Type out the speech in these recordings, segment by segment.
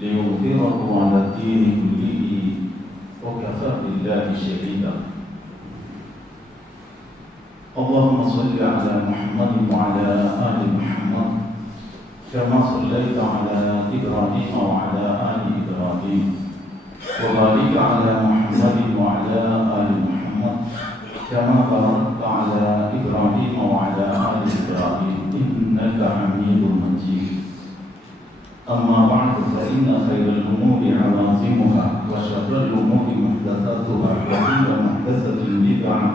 ليظهره على الدين كله وكفى بالله شهيدا. اللهم صل على محمد وعلى آل محمد كما صليت على إبراهيم وعلى آل إبراهيم وبارك على محمد وعلى آل محمد كما باركت على إبراهيم وعلى آل إبراهيم إنك حميد مجيد. أما بعد فإن خير الأمور عوازمها وشر الأمور محدثاتها وكل محدثة بدعة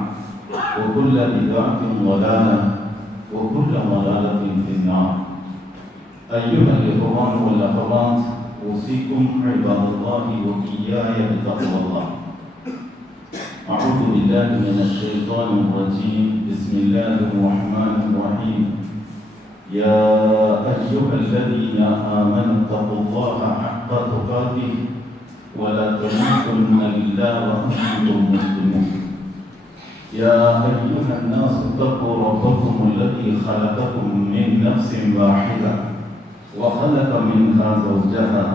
وكل بدعة ضلالة وكل ضلالة في النار. أيها الإخوان والأخوات، أوصيكم عباد الله وإياي بتقوى الله. أعوذ بالله من الشيطان الرجيم. بسم الله الرحمن الرحيم. يا أيها الذين آمنوا اتقوا الله حق تقاته ولا تموتن إلا وأنتم مسلمون. يا أيها الناس اتقوا ربكم الذي خلقكم من نفس واحدة وخلق منها زوجها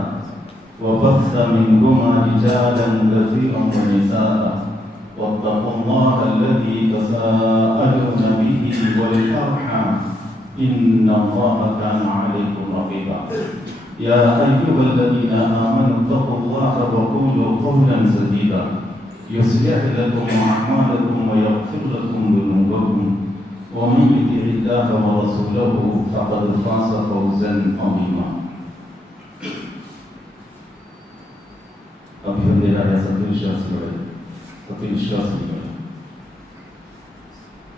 وبث منهما رجالا كثيرا ونساء واتقوا الله الذي تساءلون به والأرحام إن الله كان عليكم رقيبا. يا أيها الذين آمنوا اتقوا الله وقولوا قولا سديدا يصلح لكم أعمالكم ويغفر لكم ذنوبكم ومن يطع الله ورسوله فقد فاز فوزا عظيما. അഭിനന്ദനായ സത്യവിശ്വാസികളെ,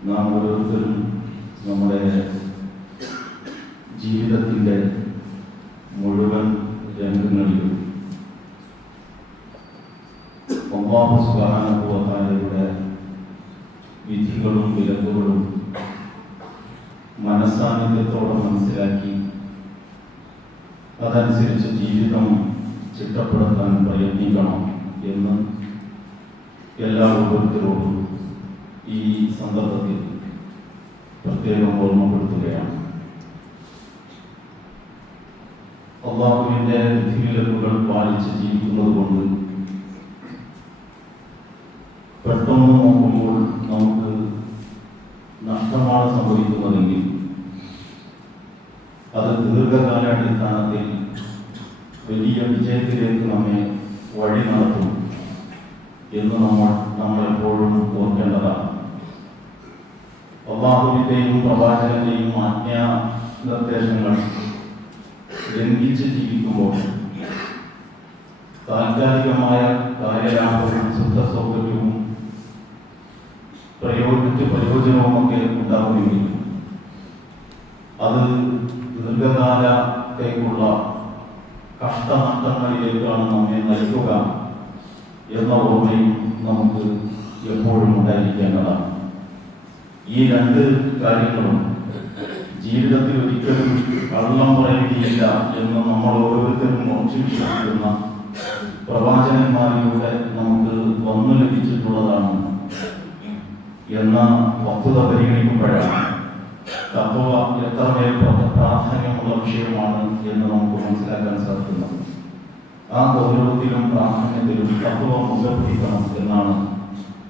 നാം ഓരോരുത്തരും നമ്മുടെ ജീവിതത്തിൻ്റെ മുഴുവൻ രംഗങ്ങളിലും അല്ലാഹു സുബ്ഹാനഹു വ തആലയുടെ വിധികളും വിലക്കുകളും മനസ്സാന്നിധ്യത്തോടെ മനസ്സിലാക്കി അതനുസരിച്ച് ജീവിതം ചിട്ടപ്പെടുത്താൻ പ്രയത്നിക്കണം എന്ന് എല്ലാ ഓരോരുത്തരോടും ഈ സന്ദർഭത്തിൽ പ്രത്യേകം ഓർമ്മപ്പെടുത്തുകയാണ്. അല്ലാഹുവിൻ്റെ വിധിവിലക്കുകൾ പാലിച്ച് ജീവിക്കുന്നത് കൊണ്ട് പെട്ടെന്ന് നോക്കുമ്പോൾ നമുക്ക് നഷ്ടമാണ് സംഭവിക്കുന്നതെങ്കിൽ അത് ദീർഘകാലാടിസ്ഥാനത്തിൽ വലിയ വിജയത്തിലേക്ക് നമ്മെ വഴി നടത്തും എന്ന് നമ്മളെപ്പോഴും ഓർക്കേണ്ടതാണ്. അല്ലാഹുവിൻ്റെയും പ്രവാചകന്റെയും ആജ്ഞാ നിർദ്ദേശങ്ങൾ ലംഘിച്ച് ജീവിക്കുമ്പോൾ താൽക്കാലികമായ കാര്യലാഭവും സുഖസൗകര്യവും പ്രയോജനവുമൊക്കെ ഉണ്ടാകുമെങ്കിൽ അത് ദീർഘകാലത്തേക്കുള്ള കഷ്ടനഷ്ടങ്ങളിലേക്കാണ് നമ്മെ നയിക്കുക എന്ന ഓർമ്മയും നമുക്ക് എപ്പോഴും ഉണ്ടായിരിക്കേണ്ടതാണ്. ഈ രണ്ട് കാര്യങ്ങളും ജീവിതത്തിൽ ഒരിക്കലും കള്ളം പറയുകയില്ല എന്ന് നമ്മൾ ഓരോരുത്തരും ഉറച്ചു വിശ്വസിക്കുന്ന പ്രവാചകന്മാരിലൂടെ നമുക്ക് വന്നു ലഭിച്ചിട്ടുള്ളതാണ് എന്ന വസ്തുത പരിഗണിക്കുമ്പോഴാണ് തഖ്വ എത്രമേൽ പ്രാധാന്യമുള്ള വിഷയമാണ് എന്ന് നമുക്ക് മനസ്സിലാക്കാൻ സാധിക്കുന്നത്. ആ ഗൗരവത്തിലും പ്രാധാന്യത്തിലും തഖ്വ മുഖപിടിക്കണം എന്നാണ്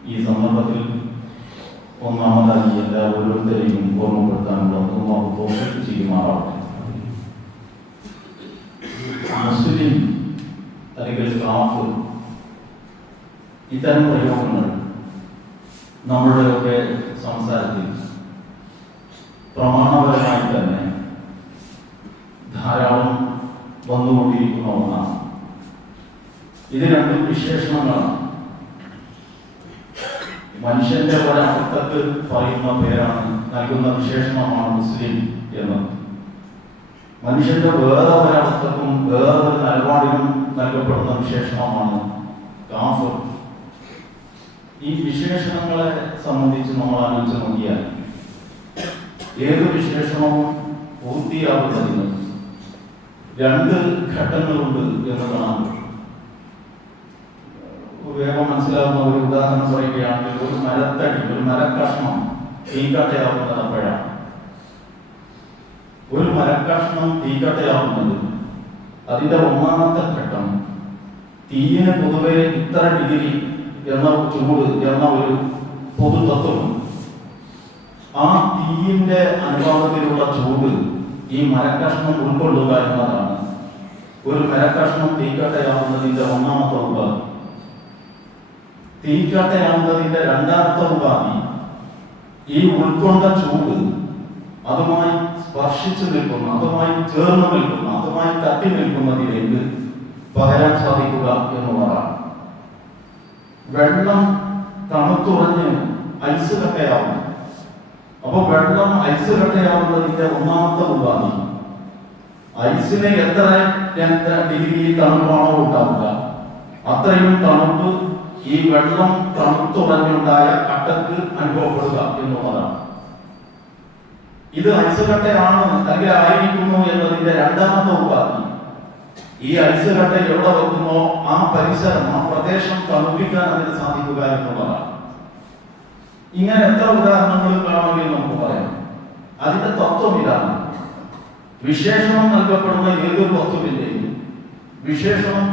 ഈ സന്ദർഭത്തിൽ ഒന്നാമതായി എല്ലാ ഓരോരുത്തരെയും ഓർമ്മപ്പെടുത്താനുള്ളത്. ചെയ്യുമാറാവട്ടെ. മുസ്ലിം അല്ലെങ്കിൽ കാഫിർ ഇത്തരം പ്രയോഗങ്ങൾ നമ്മുടെയൊക്കെ സംസാരത്തിൽ പ്രമാണപരമായി തന്നെ ധാരാളം വന്നുകൊണ്ടിരിക്കുന്ന ഒന്നാണ്. ഇത് രണ്ടും വിശേഷണങ്ങളാണ്. മനുഷ്യന്റെ ഒരർത്ഥത്തിൽ പറയുന്ന പേരാണ്, നൽകുന്ന വിശേഷണമാണ് മുസ്ലിം എന്നത്. മനുഷ്യന്റെ വേറെ ഒരർത്ഥക്കും വേറൊരു നിലപാടിനും നൽകപ്പെടുന്ന വിശേഷണമാണ് കാഫിർ. ഈ വിശേഷണങ്ങളെ സംബന്ധിച്ച് നമ്മൾ ആലോചിച്ച് നോക്കിയാൽ ഏത് വിശേഷണവും പൂർത്തിയാകുന്നതിന് രണ്ട് ഘട്ടങ്ങളുണ്ട് എന്നതാണ്. വേഗം മനസ്സിലാവുന്ന ഒരു ഉദാഹരണം പറയുകയാണെങ്കിൽ, ഒരു മരത്തടി, ഒരു മരക്കഷ്ണം തീക്കട്ടയാവുന്നത് അപ്പോഴാണ്. ഒരു മരക്കഷ്ണം തീക്കട്ടയാവുന്നത് അതിന്റെ ഒന്നാമത്തെ ഘട്ടം തീയിന് പൊതുവെ ഇത്ര ഡിഗ്രി എന്ന ചൂട് എന്ന ഒരു പൊതു തത്വമുണ്ട്. ആ തീയിന്റെ അനുപാതത്തിലുള്ള ചൂട് ഈ മരക്കഷ്ണം ഉൾക്കൊള്ളുക എന്നതാണ് ഒരു മരക്കഷ്ണം തീക്കട്ടയാവുന്നതിന്റെ ഒന്നാമത്തെ ഉപാധി. തീക്കട്ടയാവുന്നതിന്റെ രണ്ടാമത്തെ ഉപാധി ഈ ഉൾക്കൊണ്ട ചൂട് അതുമായി സ്പർശിച്ചു നിൽക്കുന്ന, അതുമായി ചേർന്ന് നിൽക്കുന്ന, അതുമായി തട്ടി നിൽക്കുന്നതിലേക്ക് പകരാൻ സാധിക്കുക എന്നുള്ളതാണ്. വെള്ളം തണുത്തുറഞ്ഞ് ഐസ് കട്ടയാവുന്നു. അപ്പൊ വെള്ളം ഐസ് കട്ടയാവുന്നതിന്റെ ഒന്നാമത്തെ ഉപാധി ഐസിന് എത്ര ഡിഗ്രി തണുപ്പാണോ ഉണ്ടാവുക അത്രയും തണുപ്പ് ഈ വെള്ളം തണുത്തുറഞ്ഞുണ്ടായ കട്ടക്ക് അനുഭവപ്പെടുക എന്നുള്ളതാണ്. ഇത് ഐസ് കട്ടയാണ് അല്ലെങ്കിൽ ആയിരിക്കുന്നു എന്നതിന്റെ രണ്ടാമത്തെ ഉപാധി ഈ ഐസ് കട്ട എവിടെ വെക്കുന്നോ ആ പരിസരം, ആ പ്രദേശം തണുപ്പിക്കാൻ അതിന് സാധിക്കുക എന്നുള്ളതാണ്. ഇങ്ങനെ എത്ര ഉദാഹരണങ്ങൾ കാണുമെങ്കിൽ നമുക്ക് പറയാം. അതിന്റെ തത്വം ഇതാണ്. വിശേഷണം നൽകപ്പെടുന്ന ഏതൊരു വസ്തുവിന്റെയും വിശേഷണം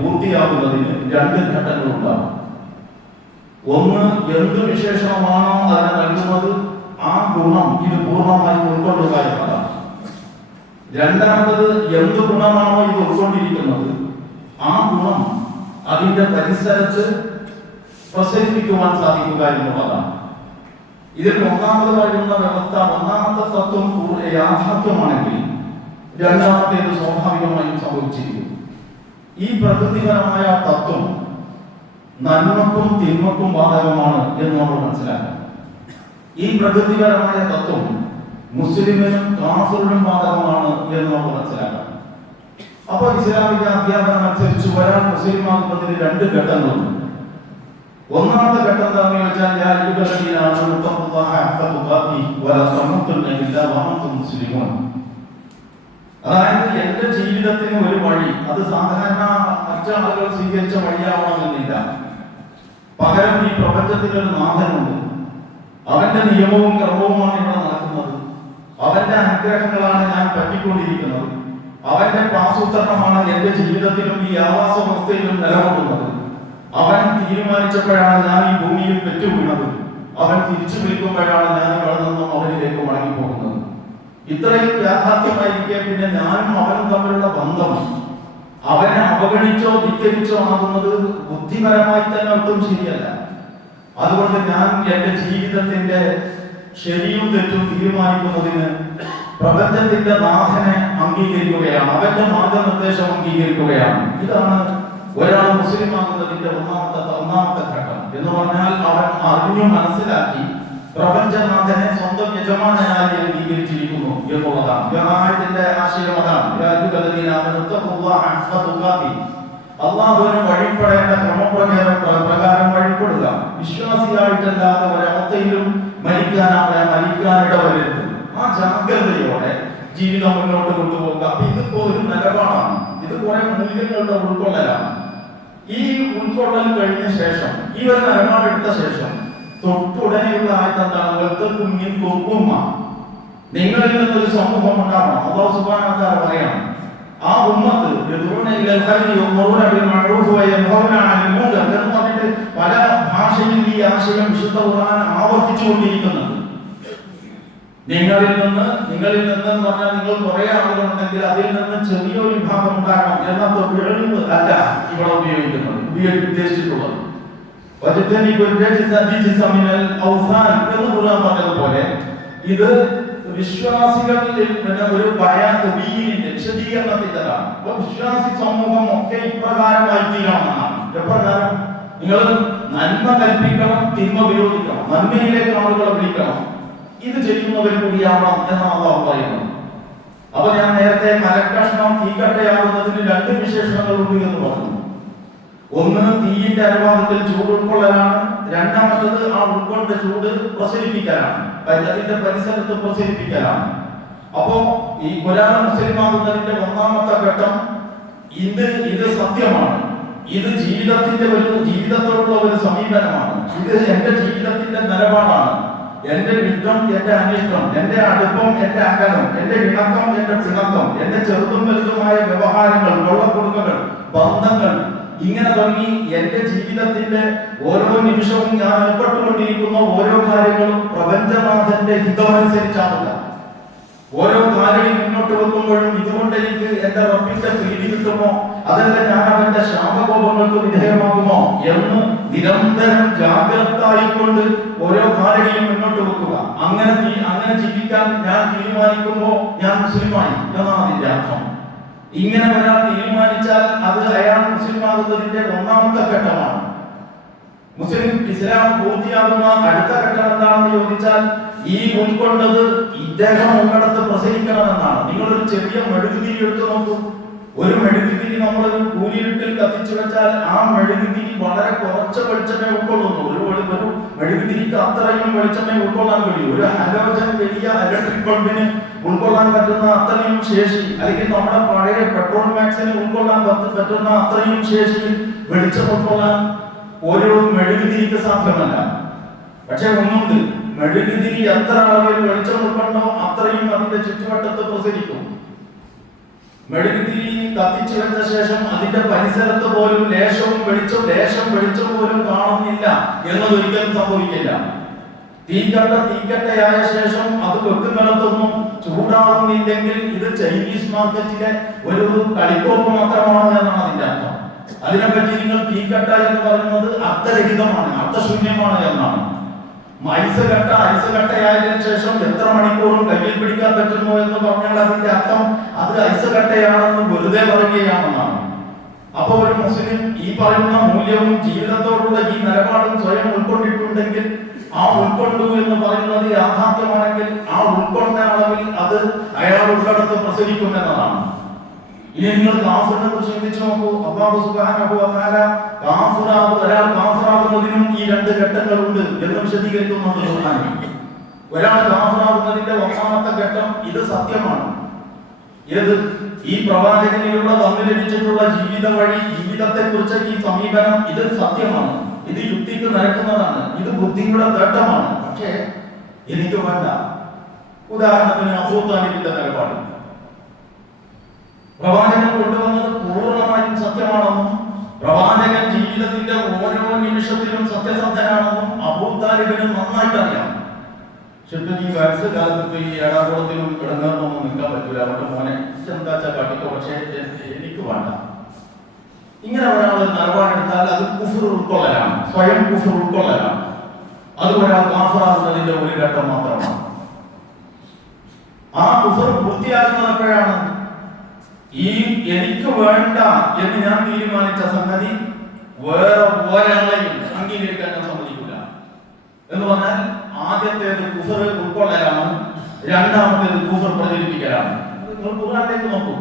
പൂർത്തിയാകുന്നതിന് രണ്ട് ഘട്ടങ്ങളുണ്ടാകും. ഒന്ന്, എന്ത് വിശേഷണമാണോ അതിനെ നൽകുന്നത് ആ ഗുണം ഇത് പൂർണ്ണമായി ഉൾക്കൊള്ളുക എന്നതാണ്. രണ്ടാമത്, എന്ത് ഗുണമാണോ ഇത് ഉൾക്കൊണ്ടിരിക്കുന്നത് ആ ഗുണം അതിന്റെ പരിസരത്ത് പ്രസരിപ്പിക്കുവാൻ സാധിക്കുക എന്നുള്ളതാണ്. ഇതിൽ ഒന്നാമത് പറയുന്ന വ്യവസ്ഥ, ഒന്നാമത്തെ തത്വം യാഥാർത്ഥ്യമാണെങ്കിൽ രണ്ടാമത്തേത് സ്വാഭാവികമായും സംഭവിച്ചിരിക്കും. ഈ പ്രകൃതിപരമായ തത്വം നന്മക്കും തിന്മക്കും ബാധകമാണ് എന്ന് നമ്മൾ മനസ്സിലാക്കണം. ഈ പ്രകൃതിപരമായ തത്വം മുസ്ലിമിനും കാഫിറിനും ബാധകമാണ് എന്ന് നമ്മൾ മനസ്സിലാക്കണം. അപ്പോൾ ഇസ്ലാമിക അധ്യാപനം അനുസരിച്ച് ഒരാൾ മുസ്ലിം ആകുന്നതിന് രണ്ട് ഘട്ടങ്ങളുണ്ട്. ഒന്നാമത്തെ ഘട്ടം എന്താണെന്ന് ചോദിച്ചാൽ അതായത് എന്റെ ജീവിതത്തിന് ഒരു വഴി, അത് സാധാരണ മറ്റാളുകൾ സ്വീകരിച്ച വഴിയാവണമെന്നില്ല. പകരം ഈ പ്രപഞ്ചത്തിൽ ഒരു നാഥനുണ്ട്. അവന്റെ നിയമവും ക്രമവുമാണ് ഇവിടെ നടക്കുന്നത്. അവന്റെ അനുഗ്രഹങ്ങളാണ് ഞാൻ പറ്റിക്കൊണ്ടിരിക്കുന്നത്. അവന്റെ പാസൂത്രണമാണ് എന്റെ ജീവിതത്തിലും ഈ ആവാസ വ്യവസ്ഥയിലും നിലകൊള്ളുന്നത്. അവൻ തീരുമാനിച്ചപ്പോഴാണ് ഞാൻ ഈ ഭൂമിയിൽ പെറ്റുവീണത്. അവൻ തിരിച്ചു വിളിക്കുമ്പോഴാണ് ഞാൻ ഇവിടെ നിന്നും അവനിലേക്ക് മടങ്ങിപ്പോകുന്നത്. ഇത്രയും യാഥാർത്ഥ്യമായിരിക്കെ പിന്നെ ഞാനും അവനും തമ്മിലുള്ള ബന്ധം അവനെ അവഗണിച്ചോ ധിക്കരിച്ചോ ആകുന്നത് ബുദ്ധിപരമായി തന്നെ ഒട്ടും ശരിയല്ല. അതുകൊണ്ട് ഞാൻ എന്റെ ജീവിതത്തിന്റെ ശരിയും തെറ്റും തീരുമാനിക്കുന്നതിന് പ്രപഞ്ചത്തിന്റെ നാഥനെ അംഗീകരിക്കുകയാണ്, അവന്റെ മാർഗനിർദ്ദേശം അംഗീകരിക്കുകയാണ്. ഇതാണ് ഒരാൾ മുസ്ലിം ആകുന്നതിന്റെ ഒന്നാമത്തെ ഘട്ടം എന്ന് പറഞ്ഞാൽ അവൻ അറിഞ്ഞു മനസ്സിലാക്കി പ്രപഞ്ചനാഥനെ സ്വന്തം യജമാനായി അംഗീകരിച്ചിരിക്കുന്നു എന്നുള്ളതാണ്. വ്യാപാരത്തിന്റെ ആശയം അതാണ്. അള്ളാഹുവിന് വഴിപ്പെടേണ്ട ക്രമപ്രകാരം വഴിപ്പെടുക. വിശ്വാസിയായിട്ടല്ലാതെ ഒരവസ്ഥയിലും മരിക്കാനിടവരരുത്. ആ ജാഗ്രതയോടെ ജീവിതം മുന്നോട്ട് കൊണ്ടുപോകുക. അപ്പൊ ഇതിപ്പോ ഒരു നിലപാടാണ്. ഇത് കുറെ മൂല്യങ്ങളുടെ ഉൾക്കൊള്ളലാണ്. ഈ ഉൾക്കൊള്ളൽ കഴിഞ്ഞ ശേഷം, ഈ ഒരു നിലപാടെടുത്ത ശേഷം തൊട്ടുടനെയുള്ള ആയത്തെന്താണ്? നിങ്ങളിൽ നിന്നൊരു സമൂഹം ഉണ്ടാവണം. അല്ലാഹു സുബ്ഹാനഹു വ തആല പറയാണ്, ആ ഉമ്മത്ത് പല ഭാഷയിൽ ഈ ആശയം വിശുദ്ധ ഖുർആൻ ആവർത്തിച്ചുകൊണ്ടിരിക്കുന്നുണ്ട്. നിങ്ങളിൽ നിന്ന് പറഞ്ഞാൽ നിങ്ങൾ കുറെ ആളുകളുണ്ടെങ്കിൽ അതിൽ നിന്ന് ചെറിയൊരു വിഭാഗം ഉണ്ടാകണം എന്ന അല്ല ഇവിടെ ഉപയോഗിക്കുന്നത്, ഉദ്ദേശിച്ചിട്ടുള്ളത്. എന്ന് ഖുർആൻ പറഞ്ഞതുപോലെ ഇത് വിശ്വാസികളിൽ ഒരു വിശദീകരണത്തിൻ്റെതാണ്. അപ്പൊ വിശ്വാസി സമൂഹം ഒക്കെ ഇപ്രകാരമായി തീരണമെന്നാണ്. എപ്രകാരം? നിങ്ങൾ നന്മ കൽപ്പിക്കണം, തിന്മ വിരോധിക്കണം, നന്മയിലേക്ക് ആളുകളെ വിളിക്കണം. ഇത് ചെയ്യുന്നവർ കൂടിയാവണം എന്നാണ് അല്ലാഹു പറയുന്നത്. അപ്പൊ ഞാൻ നേരത്തെ മരക്കഷ്ണം തീക്കട്ടയാവുന്നതിന് രണ്ട് വിശേഷണങ്ങളുണ്ട് എന്ന് പറഞ്ഞു. ഒന്ന്, തീയിന്റെ അനുപാതത്തിൽ ചൂട് ഉൾക്കൊള്ളലാണ്. രണ്ടാമത്തത് ആ ഉൾക്കൊണ്ട ചൂട് പ്രസരിപ്പിക്കലാണ്, അതിന്റെ പരിസരത്ത് പ്രസരിപ്പിക്കലാണ്. അപ്പോ ഈ ഒരാൾ മുസ്ലിമാകുന്നതിന്റെ ഒന്നാമത്തെ ഘട്ടം ഇത് സത്യമാണ്. ഇത് ജീവിതത്തോടുള്ള ഒരു സമീപനമാണ്. ഇത് എന്റെ ജീവിതത്തിന്റെ നിലപാടാണ്. എന്റെ ഇഷ്ടം എന്റെ അനിഷ്ടം, എന്റെ അടുപ്പം എന്റെ അകലം, എന്റെ ഇണക്കം എന്റെ പിണക്കം, എന്റെ ചെറുതും വലുതുമായ വ്യവഹാരങ്ങൾ, കൊള്ളക്കൊടുക്കകൾ, ബന്ധങ്ങൾ, ഇങ്ങനെ തുടങ്ങി എന്റെ ജീവിതത്തിന്റെ ഓരോ നിമിഷവും ഞാൻ ഏർപ്പെട്ടുകൊണ്ടിരിക്കുന്ന ഓരോ കാര്യങ്ങളും പ്രപഞ്ചനാഥന്റെ ഹിതമനുസരിച്ചാണല്ല. ഓരോ കാലടി മുന്നോട്ട് വെക്കുമ്പോഴും ഇതുകൊണ്ട് എനിക്ക് എന്റെ റബ്ബിന്റെ പ്രീതി കിട്ടുമോ, അതല്ല ഞാൻ അവന്റെ ശാപകോപങ്ങൾക്ക് വിധേയമാകുമോ എന്ന് നിരന്തരം ജാഗ്രതായിക്കൊണ്ട് ഓരോ കാലടിയും മുന്നോട്ട് വെക്കുക. അങ്ങനെ ജീവിക്കാൻ ഞാൻ തീരുമാനിക്കുമ്പോൾ ഞാൻ മുസ്ലിമായി എന്നാണ് അതിന്റെ അർത്ഥം. ഇങ്ങനെ ഒരാൾ തീരുമാനിച്ചാൽ അത് അയാൾ മുസ്ലിമാകുന്നതിന്റെ ഒന്നാമത്തെ ഘട്ടമാണ്. ഇസ്ലാം പൂർത്തിയാകുന്ന അടുത്ത ഘട്ടം എന്താണെന്ന് ചോദിച്ചാൽ ഈ ഉൾക്കൊണ്ടത് ഇദ്ദേഹം ഉള്ളിടത്ത് പ്രസരിക്കണമെന്നാണ്. നിങ്ങളൊരു ചെറിയ മെഴുകുതിരി എടുത്തു നോക്കൂ. ഒരു മെഴുകുതിരി നമ്മളൊരു കൂരിരുട്ടിൽ കത്തിച്ചു വെച്ചാൽ ആ മെഴുകുതിരി വളരെ കുറച്ച് വെളിച്ചമേ ഉൾക്കൊള്ളുന്നു. ഒരു മെഴുകുതിരിക്ക് അത്രയും വെളിച്ചമേ ഉൾക്കൊള്ളാൻ കഴിയും. ഒരു ഹലോജൻ വലിയ ഇലക്ട്രിക് ബൾബിന് ഉൾക്കൊള്ളാൻ പറ്റുന്ന അത്രയും ശേഷി, അല്ലെങ്കിൽ നമ്മുടെ പഴയ പെട്രോൾ മാക്സിന് ഉൾക്കൊള്ളാൻ പറ്റുന്ന അത്രയും ശേഷി വെളിച്ചം ഉൾക്കൊള്ളാൻ ഒരു മെഴുകുതിരിക്ക് സാധ്യമല്ല. പക്ഷെ ഒന്നുണ്ട്, മെഴുകുതിരി എത്ര അളവിൽ വെളിച്ചം ഉൾക്കൊണ്ടോ അത്രയും അതിന്റെ ചുറ്റുവട്ടത്ത് പ്രസരിക്കും. മെഴുകുതിരി കത്തിച്ചു വെച്ച ശേഷം അതിന്റെ പരിസരത്ത് പോലും ലേശം വെളിച്ചം പോലും കാണുന്നില്ല എന്നതൊരിക്കലും സംഭവിക്കില്ല. തീക്കട്ടയായ ശേഷം അത് വെക്കുന്നിടത്തൊന്നും ചൂടാവുന്നില്ലെങ്കിൽ ഇത് ചൈനീസ് മാർക്കറ്റിലെ ഒരു കളിക്കോപ്പ് മാത്രമാണ് എന്നാണ് അതിന്റെ അർത്ഥം. അതിനെപ്പറ്റി നിങ്ങൾ തീക്കട്ട എന്ന് പറയുന്നത് അർത്ഥരഹിതമാണ്, അർത്ഥശൂന്യമാണ് എന്നാണ്. ഐസ് കട്ടയായതിനു ശേഷം എത്ര മണിക്കൂറും കയ്യിൽ പിടിക്കാൻ പറ്റുന്നു എന്ന് പറഞ്ഞാൽ അതിന്റെ അർത്ഥം അത് ഐസ് കട്ടയാണെന്ന് വെറുതെ പറയുകയാണെന്നാണ്. അപ്പൊ ഒരു മുസ്ലിം ഈ പറയുന്ന മൂല്യവും ജീവിതത്തോടുള്ള ഈ നിലപാടും സ്വയം ഉൾക്കൊണ്ടിട്ടുണ്ടെങ്കിൽ, ആ ഉൾക്കൊണ്ടു എന്ന് പറയുന്നത് യാഥാർത്ഥ്യമാണെങ്കിൽ ആ ഉൾക്കൊണ്ട അളവിൽ അത് അയാൾ ഉള്ളിടത്ത് പ്രസരിക്കുമെന്നതാണ്. ഇനി നിങ്ങൾ കാഫിറിനെ കുറിച്ച് ചിന്തിച്ചു നോക്കൂ. അല്ലാഹു സുബ്ഹാനഹു വ തആല ഒരാൾ കാഫിറാകുന്നതിനും ഈ രണ്ട് ഘട്ടങ്ങളുണ്ട് എന്ന് വിശദീകരിക്കുന്നുണ്ട് ഖുർആനിൽ. ഒരാൾ കാഫിറാകുന്നതിന്റെ ഒന്നാമത്തെ ഘട്ടം ഇത് സത്യമാണ്. ഏത്? ഈ പ്രവാചകനിലൂടെ വന്നു ലഭിച്ചിട്ടുള്ള ജീവിത വഴി, ജീവിതത്തെ കുറിച്ച് ഈ സമീപനം ഇത് സത്യമാണ്, ഇത് യുക്തിക്ക് നിരക്കുന്നതാണ്, ഇത് ബുദ്ധിയുടെ തേട്ടമാണ്. പക്ഷേ എനിക്ക് വേണ്ട. ഉദാഹരണത്തിന് അബൂ താലിബിന്റെ നിലപാട്, പ്രവാചകൻ കൊണ്ടുവന്നത് പൂർണ്ണമായും സത്യമാണെന്നും പ്രവാചകൻ ജീവിതത്തിന്റെ ഓരോ നിമിഷത്തിലും സത്യസന്ധനാണെന്നും അബൂ താലിബിന് നന്നായിട്ട് അറിയാം. ശരിക്കും ഈ വയസ്സ് കാലത്ത് ഈ ഏടാകുളത്തിലും ഇടങ്ങാറൊന്നും നിൽക്കാൻ പറ്റൂല. അവരുടെ മോനെ എന്താച്ചാ കാട്ടിക്കോ, പക്ഷേ എനിക്ക് വേണ്ട. ഇങ്ങനെ ഒരാൾ നിലപാടെടുത്താൽ അത് കുഫർ ഉൾക്കൊള്ളലാണ്, സ്വയം കുഫർ ഉൾക്കൊള്ളലാണ്. അത് ഒരാൾ കാഫിറാകുന്നതിന്റെ ഒരു ഘട്ടം മാത്രമാണ്. ആ കുഫർ പൂർത്തിയാകുന്നത് എപ്പോഴാണ്? ഈ എനിക്ക് വേണ്ട എന്ന് ഞാൻ തീരുമാനിച്ച സംഗതി വേറെ ഒരാളെയും അംഗീകരിക്കാൻ ഞാൻ സമ്മതിക്കില്ല എന്ന് പറഞ്ഞാൽ ആദ്യത്തേത് കുഫർ ഉൾക്കൊള്ളലാണ്, രണ്ടാമത്തേത് കുഫർ പ്രചരിപ്പിക്കലാണ്. നിങ്ങൾ ഖുർആനിലേക്ക് നോക്കൂ.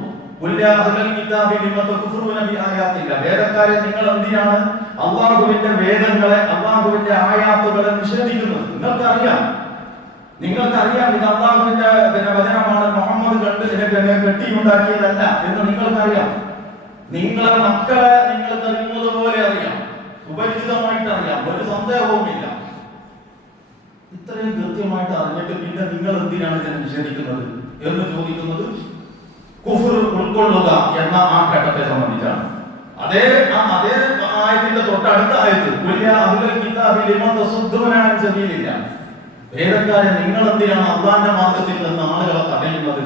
വേദക്കാരെ നിങ്ങൾ എന്തിനാണ് അള്ളാഹുവിന്റെ വേദങ്ങളെ, അള്ളാഹുവിന്റെ ആയാത്തുകളെ നിഷേധിക്കുന്നത്? നിങ്ങൾക്കറിയാം ഇത് അള്ളാഹുവിന്റെ വചനമാണ്, മുഹമ്മദ് കെട്ടിയുണ്ടാക്കിയതല്ല എന്ന് നിങ്ങൾക്കറിയാം. നിങ്ങളെ മക്കളെ നിങ്ങൾക്ക് അറിയുന്നത് പോലെ അറിയാം, സുപരിചിതമായിട്ട് അറിയാം, ഒരു സന്ദേഹവുമില്ല. ഇത്രയും കൃത്യമായിട്ട് അറിഞ്ഞിട്ട് പിന്നെ നിങ്ങൾ എന്തിനാണ് ഇതിനെ നിഷേധിക്കുന്നത് എന്ന് ചോദിക്കുന്നത് കുഫർ ഉൾക്കൊള്ളുക എന്ന ആ ഘട്ടത്തെ സംബന്ധിച്ചാണ്. അതേ ആയത്തിന്റെ തൊട്ടടുത്ത ആയത്ത് വേദക്കാരെ നിങ്ങൾ എന്തിനാണ് അള്ളാന്റെ മാർഗത്തിൽ നിന്ന് ആളുകളെ തടയുന്നത്?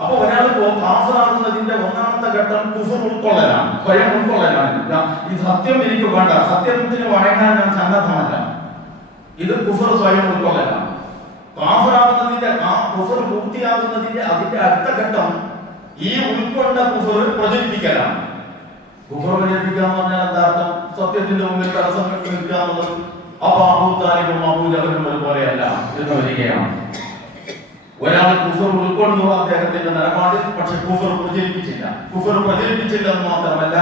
അപ്പൊ ഒരാൾ കാഫിറാകുന്നതിന്റെ ഒന്നാമത്തെ ഘട്ടം കുഫർ ഉൾക്കൊള്ളലാണ്, സ്വയം ഉൾക്കൊള്ളലാണ്. ഈ സത്യം എനിക്ക് വേണ്ട, സത്യത്തിന് വഴങ്ങാൻ ഞാൻ സന്നദ്ധമല്ല, ഇത് കുഫർ സ്വയം ഉൾക്കൊള്ളലാണ്. കാഫിറാകുന്നതിന്റെ കുഫർ പൂർത്തിയാകുന്നതിന്റെ അതിന്റെ അടുത്ത ഘട്ടം ഈ ഉൾക്കൊണ്ട കുഫർ പ്രചരിപ്പിക്കലാണ്. കുഫർ പ്രചരിപ്പിക്കുക എന്ന് പറഞ്ഞാൽ എന്താ അർത്ഥം? സത്യത്തിന്റെ മുമ്പിൽ തടസ്സം നിൽക്കുക എന്നുള്ളത്. അപ്പൊ അബൂ താലിബും അബൂ ജഹലും ഒരുപോലെയല്ല എന്ന് വരികയാണ്. ഒരാൾ കുഫർ ഉൾക്കൊണ്ടു അദ്ദേഹത്തിന്റെ നിലപാടിൽ, പക്ഷെ കുഫർ പ്രചരിപ്പിച്ചില്ല എന്ന് മാത്രമല്ല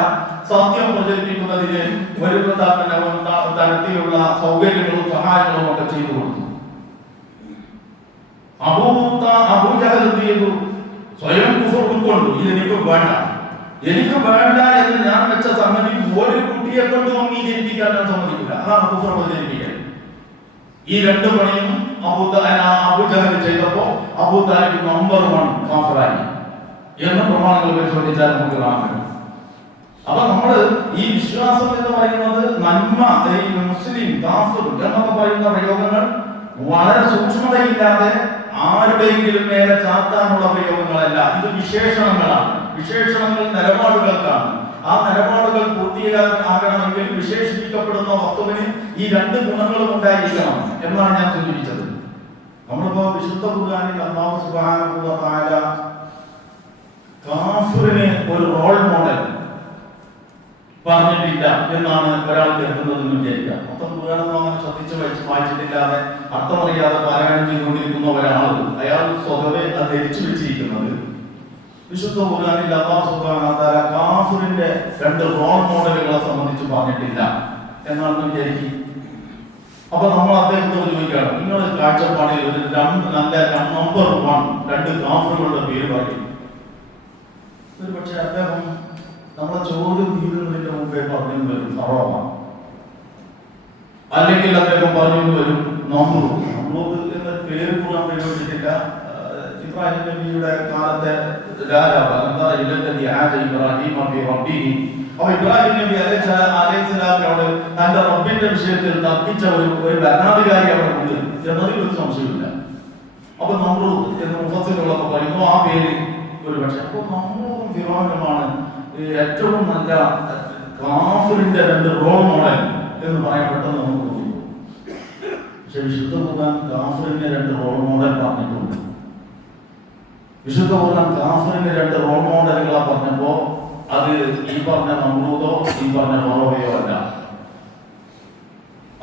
സത്യം പ്രചരിപ്പിക്കുന്നതിന് ഒരു തരത്തിലുള്ള സൗകര്യങ്ങളും സഹായങ്ങളും ഒക്കെ ചെയ്തു കൊടുത്തു. അബൂ ജഹൽ എന്ത് ചെയ്തു? സ്വയം കുഫർ ഉൾക്കൊണ്ടു. എനിക്ക് വേണ്ട എന്ന് ഞാൻ വെച്ച സംഗതി ഒരു കുട്ടിയെ കൊണ്ട് അംഗീകരിപ്പിക്കാൻ ഞാൻ സമ്മതിക്കില്ല. അതാണ് കുഫർ പ്രചരിപ്പിക്കൽ. ഈ രണ്ട് പണിയും അബൂജഹൽ ചെയ്തപ്പോ അബൂ താലിബ് നമ്പർ 1 കാഫിറായി എന്ന് പ്രമാണങ്ങൾ പരിശോധിച്ചാൽ നമുക്ക് കാണാൻ കഴിയും. അപ്പൊ നമ്മള് ഈ വിശ്വാസം എന്ന് പറയുന്നത് നന്മ, ഈ മുസ്ലിം കാഫിർ എന്നൊക്കെ പറയുന്ന പ്രയോഗങ്ങൾ വളരെ സൂക്ഷ്മതയില്ലാതെ ആരുടെയെങ്കിലും മേലെ ചാർത്താനുള്ള പ്രയോഗങ്ങളല്ല. ഇത് വിശേഷണങ്ങളാണ്. വിശേഷണങ്ങൾ നിലപാടുകൾക്കാണ്. ആ നിലപാടുകൾ പൂർത്തിയാകണമെങ്കിൽ വിശേഷിപ്പിക്കപ്പെടുന്ന വസ്തുവിന് ഈ രണ്ട് ഗുണങ്ങളും ഉണ്ടായിരിക്കണം എന്നാണ് ഞാൻ സൂചിപ്പിച്ചത്. നമ്മളിപ്പോ വിശുദ്ധ ഖുർആനിൽ അല്ലാഹു സുബ്ഹാനഹു വ തആല കാഫിറിന് ഒരു റോൾ മോഡൽ പറഞ്ഞിട്ടില്ല എന്നാണ് ഒരാൾ കേൾക്കുന്നതെന്ന് വിചാരിക്കുക. മൊത്തം ഖുർആനൊന്നും അങ്ങനെ ശ്രദ്ധിച്ച് വായിച്ചിട്ടില്ലാതെ അർത്ഥമറിയാതെ പാരായണം ചെയ്തുകൊണ്ടിരിക്കുന്ന ഒരാൾ അയാൾ സ്വതവേ അത് ധരിച്ചു വെച്ചിരിക്കുന്നത് വിശുദ്ധ ഖുർആനിൽ അല്ലാഹു സുബ്ഹാനഹു വ തആല കാഫിറിന്റെ രണ്ട് റോൾ മോഡലുകളെ സംബന്ധിച്ച് പറഞ്ഞിട്ടില്ല എന്നാണ് വിചാരിക്കുക. അപ്പൊ നമ്മൾ അദ്ദേഹത്തോട് ചോദിക്കുകയാണ്, നിങ്ങളുടെ കാഴ്ചപ്പാടിൽ ഒരു നല്ല നമ്പർ 1 രണ്ട് കാഫിറുകളുടെ പേര് പറയും. ഒരു പക്ഷെ അദ്ദേഹം നമ്മളെ ചോദ്യം തീരുന്നതിന്റെ മുമ്പേ പറഞ്ഞു വരും ഫറോവ, അല്ലെങ്കിൽ അദ്ദേഹം പറഞ്ഞു വരും നമ്രൂദ്. നമ്രൂദ് എന്ന പേര് കൂടാൻ പ്രയോഗിച്ചിട്ടില്ല. ഇബ്രാഹിം നബിയുടെ കാലത്തെ രാജാവ് എന്താ ഇബ്രാഹിം അപ്പൊ ഇബ്രാഹിം നബി അലൈഹിസ്സലാമിനോട് തന്റെ റബ്ബിന്റെ വിഷയത്തിൽ തർക്കിച്ച ഒരു ഭരണാധികാരി അവിടെ ഉണ്ട് എന്നതിൽ ഒരു സംശയമില്ല. അപ്പൊ നമ്രൂദ് എന്ന് മുഫസ്സിറുകളൊക്കെ പറയുന്നു ആ പേര് ഒരു പക്ഷെ. അപ്പൊ നമ്രൂദും ഫിറഔനുമാണ് ഏറ്റവും നല്ല കാഫിറിന്റെ രണ്ട് റോൾ മോഡൽ എന്ന് പറയാൻ പെട്ടെന്ന് നമുക്ക് തോന്നി. പക്ഷെ വിശുദ്ധ ഖുർആൻ കാഫിറിന്റെ രണ്ട് റോൾ മോഡൽ പറഞ്ഞിട്ടുണ്ട്. വിശുദ്ധ ഖുർആൻ കാഫിറിന്റെ രണ്ട് റോൾ മോഡലുകളാ പറഞ്ഞപ്പോ അത് ഈ പറഞ്ഞ നമ്രൂദോ ഈ പറഞ്ഞ ഫറോവയോ അല്ല,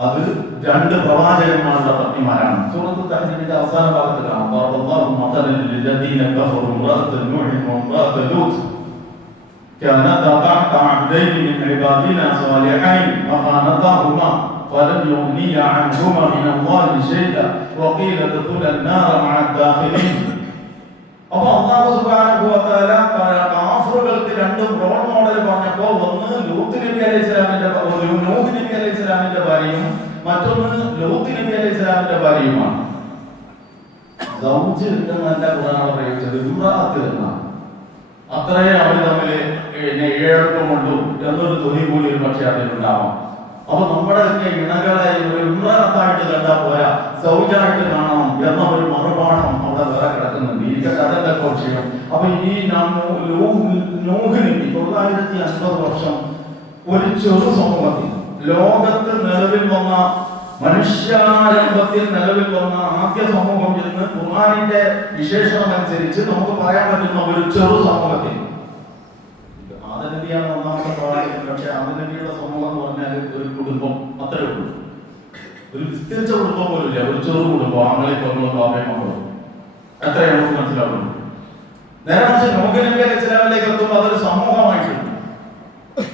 അത് രണ്ട് പ്രവാചകന്മാരുടെ പത്നിമാരാണ്. സൂറത്തുൽ തഹ്രീമിന്റെ അവസാന ഭാഗത്ത് കാണാം, വറബല്ലാഹു മസലൻ ലില്ലദീന കഫറു ഇംറഅത നൂഹ് വഇംറഅത ലൂത്ത് كانتا تحت عبدين من عبادنا صالحين فخانتاهما فلم يغنيا عنهما من الله شيئا وقيل ادخلا النار مع الداخلين. അപ്പൊ അല്ലാഹു സുബ്ഹാനഹു വ തആല കാഫിറുകൾക്ക് രണ്ട് റോൾ മോഡൽ പറഞ്ഞപ്പോ ഒന്ന് ലൂത്ത് നബി അലൈഹിസ്സലാമിന്റെ നൂഹ് നബി അലൈഹിസ്സലാമിന്റെ ഭാര്യയും മറ്റൊന്ന് ലൂത്ത് നബി അലൈഹിസ്സലാമിന്റെ ഭാര്യയുമാണ്. സൗജ് എന്നല്ല ഖുർആൻ പ്രയോഗിച്ചത്, ഇംറഅത്ത് എന്നാണ്. അത്രയും അവർ തമ്മിൽ ഏഴെടുപ്പമുണ്ടോ എന്നൊരു ധ്വനി കൂടി ഒരു പക്ഷെ അതിലുണ്ടാവാം. അപ്പൊ നമ്മുടെയൊക്കെ ഇണകളെ ഒരു ഇമ്രാത്തായിട്ട് കണ്ടാൽ പോരാ, സൗജായിട്ട് കാണണം എന്ന ഒരു മറുപാഠം അവിടെ വേറെ കിടക്കുന്നുണ്ട്. ഇരിക്കട്ടെ, അതെന്തൊക്കെ വിഷയം. അപ്പൊ ഈ നൂഹിന് 950 വർഷം ഒരു ചെറു സമൂഹത്തിൽ ലോകത്ത് നിലവിൽ വന്ന മനുഷ്യാരംഭത്തിൽ നിലവിൽ വന്ന ആദ്യ സമൂഹം എന്ന് ഖുർആനിന്റെ വിശേഷണം അനുസരിച്ച് നമുക്ക് പറയാൻ പറ്റുന്ന ഒരു ചെറു സമൂഹത്തിൽ ആദനബിയാണ് ഒന്നാമത്തെ പ്രവാചകൻ. പക്ഷെ ആദനബിയുടെ സമൂഹം എന്ന് പറഞ്ഞാൽ ഒരു കുടുംബം അത്രേ ഉള്ളൂ. ഒരു വിസ്തരിച്ച കുടുംബം പോലും ഇല്ല, ഒരു ചെറു കുടുംബം, ആങ്ങളെ മക്കളും ബാബയും മക്കളും, അത്രേ നമുക്ക് മനസ്സിലാവുള്ളൂ. നേരെ മറിച്ച് നൂഹ് നബി അലൈഹി സ്വലാമിലേക്ക് എത്തുമ്പോൾ അതൊരു സമൂഹമായിട്ടുണ്ട്.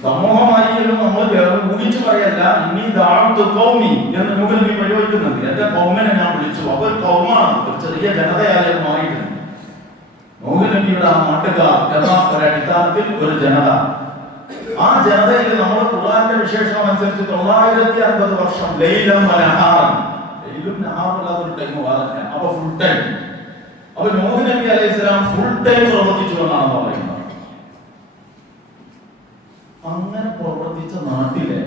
സമൂഹമായിരിക്കും നമ്മൾ ഊഹിച്ചു പറയല്ല. ഇനി ദഅവ്തു ഖൗമി എന്ന് നൂഹ് നബി പ്രയോഗിക്കുന്നുണ്ട്. എന്റെ കൗമിനെ ഞാൻ വിളിച്ചു. അവർ കൗമാണ്, ഒരു ചെറിയ ജനതയായി മാറിയിട്ടുണ്ട്. നൂഹ് നബിയുടെ ആ നാട്ടുകാർ എന്ന ഒരടിസ്ഥാനത്തിൽ ഒരു ജനത. ആ ജനതയിൽ നമ്മൾ ഖുർആന്റെ വിശേഷണം അനുസരിച്ച് 950 വർഷം ലൈലം വനഹാറൻ, ലൈലും നഹാറും അല്ലാതെ ഒരു ടൈം വാദല്ല. അപ്പൊ ഫുൾ ടൈം. അപ്പൊ നൂഹ് നബി അലൈഹിസ്സലാം ഫുൾ ടൈം പ്രവർത്തിച്ചു എന്നാണ് പറയുന്നത്. അങ്ങനെ പ്രവർത്തിച്ച നാട്ടിലെ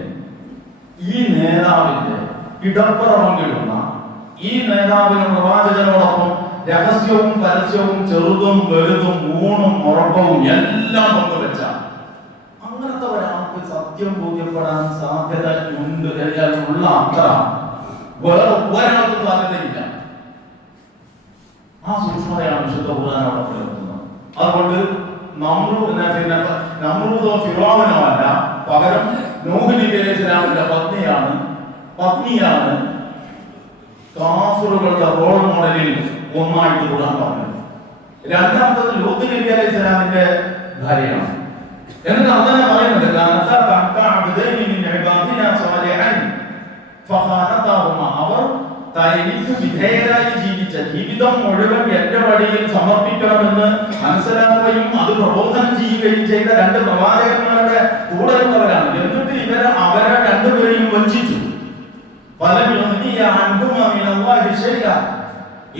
ഈ നേതാവിന്റെ ഇടപ്പുറം പങ്കിടുന്ന ഈ നേതാവിന് പ്രവാചകനോടൊപ്പം രഹസ്യവും പരസ്യവും ചെറുതും വലുതും ഊണും ഉറപ്പവും എല്ലാം പങ്കുവെച്ച അങ്ങനത്തെ ഒരാൾക്ക് സത്യം ബോധ്യപ്പെടാൻ സാധ്യത ഉണ്ട് ഉള്ള അത്ര വേറെ ഒരാൾക്ക് സാധ്യതയില്ല. ആ സൂക്ഷ്മതയാണ് വിശുദ്ധ ഖുർആൻ അവിടെ പുലർത്തുന്നത്. അതുകൊണ്ട് നമ്രൂദോ ഫിറഔനോ അല്ല, പകരം നൂഹ് നബി അലൈഹി സ്വലാമിന്റെ പത്നിയാണ് കാഫിറുകളുടെ റോൾ മോഡലിൽ ഒന്നായിട്ട് ഖുർആൻ പറഞ്ഞത്. രണ്ടാമത്തത് ലൂത്ത് നബി അലൈഹി സ്വലാമിന്റെ ഭാര്യയാണ്. എന്നിട്ട് അങ്ങനെ പറയുന്നുണ്ട്, അവർ തനിക്ക് വിധേയരായി ജീവിച്ച ജീവിതം മുഴുവൻ എന്റെ വഴിയിൽ സമർപ്പിക്കണമെന്ന് മനസ്സിലാക്കുകയും അത് പ്രബോധനം ചെയ്യുകയും ചെയ്ത രണ്ട് പ്രവാചകന്മാരുടെ കൂടെയുള്ളവരാണ്. എന്നിട്ട് അവരെ രണ്ടുപേരെയും വഞ്ചിച്ചു.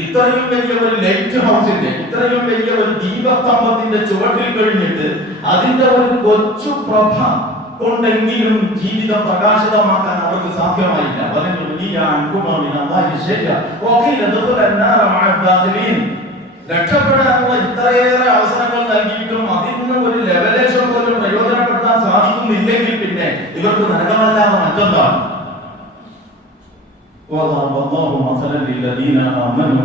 ഇത്രയും വലിയ ഒരു ലൈറ്റ് ഹൗസിന്റെ, ഇത്രയും വലിയ ഒരു ദീപസ്തംഭത്തിന്റെ ചുവട്ടിൽ കഴിഞ്ഞിട്ട് അതിന്റെ ഒരു കൊച്ചു പ്രഭ കൊണ്ടെങ്കിലും ജീവിതം പ്രകാശിതമാക്കാൻ അവർക്ക് സാധ്യമായില്ല. രക്ഷപ്പെടാനുള്ള ഇത്രയേറെ അവസരങ്ങൾ നൽകിയിട്ടും അതിന് ഒരു ലെവലേഷൻ പോലും പ്രയോജനപ്പെടുത്താൻ സാധിക്കുന്നില്ലെങ്കിൽ പിന്നെ ഇവർക്ക് നരകമല്ലാതെ മറ്റെന്താണ്? وضرب الله مثلا للذين آمنوا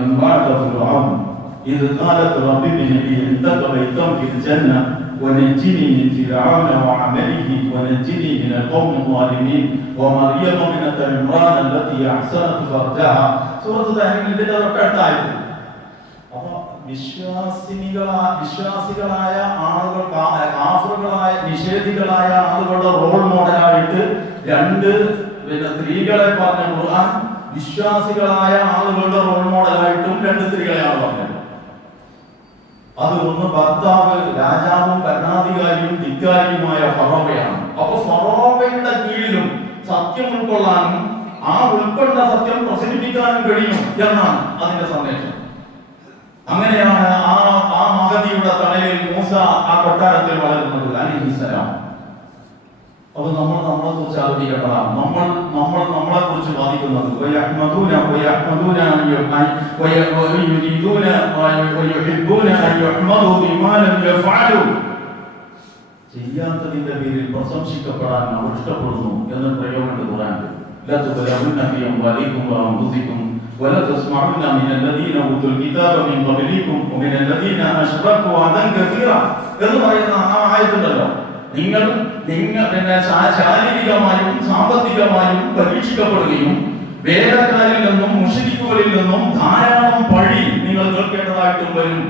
امرأة فرعون إذ قالت رب ابن لي عندك بيتا في الجنة ونجني من فرعون وعمله ونجني من القوم الظالمين ومريم ابنة عمران التي أحسنت فرجها سورة التحريم ഇതിന്റെ തൊട്ടടുത്ത ആയത്ത്. അപ്പോൾ വിശ്വാസികളായ ആളുകൾ, കാഫിറുകളായ നിഷേധികളായ ആളുകളുടെ റോൾ മോഡലായിട്ട് രണ്ട് സ്ത്രീകളെ പറഞ്ഞ ഖുർആൻ വിശ്വാസികളായ ആളുകളുടെ റോൾ മോഡലായിട്ടും രണ്ട് സ്ത്രീകളെയാണ് പറഞ്ഞത്. അത് ഒന്ന് ഭർത്താവ് രാജാവും ഭരണാധികാരിയും ധിക്കാരിയുമായ ഫറോവയാണ്. അപ്പൊ ഫറോവയുടെ കീഴിലും സത്യം ഉൾക്കൊള്ളാനും ആ ഉൾക്കൊണ്ട സത്യം പ്രസരിപ്പിക്കാനും കഴിയും എന്നാണ് അതിന്റെ സന്ദേശം. അങ്ങനെയാണ് ആ മഹദിയുടെ തണലിൽ മൂസ ആ കൊട്ടാരത്തിൽ വളരുന്നത് അലൈഹിസ്സലാം. അപ്പൊ നമ്മളെ കുറിച്ച് ആലോചിക്കപ്പെടാം. നമ്മളെ കുറിച്ച് വാദിക്കുന്നത് ചെയ്യാത്തതിന്റെ പേരിൽ പ്രശംസിക്കപ്പെടാൻ അവർ ഇഷ്ടപ്പെടുന്നു എന്ന് പ്രയോഗമുണ്ട് ഖുർആനിൽ. ولتسمعن من الذين اوتوا الكتاب من قبلكم ومن الذين اشركوا اذى كثيرا എന്ന് പറയുന്ന ആ ആയത്തുണ്ടല്ലോ. നിങ്ങൾ ശാരീരികമായും സാമ്പത്തികമായും പരീക്ഷിക്കപ്പെടുകയും വേദക്കാരിൽ നിന്നും മുശ്രിക്കുകളിൽ നിന്നും ധാരാളം പഴി നിങ്ങൾ കേൾക്കേണ്ടതായിട്ടും വരും.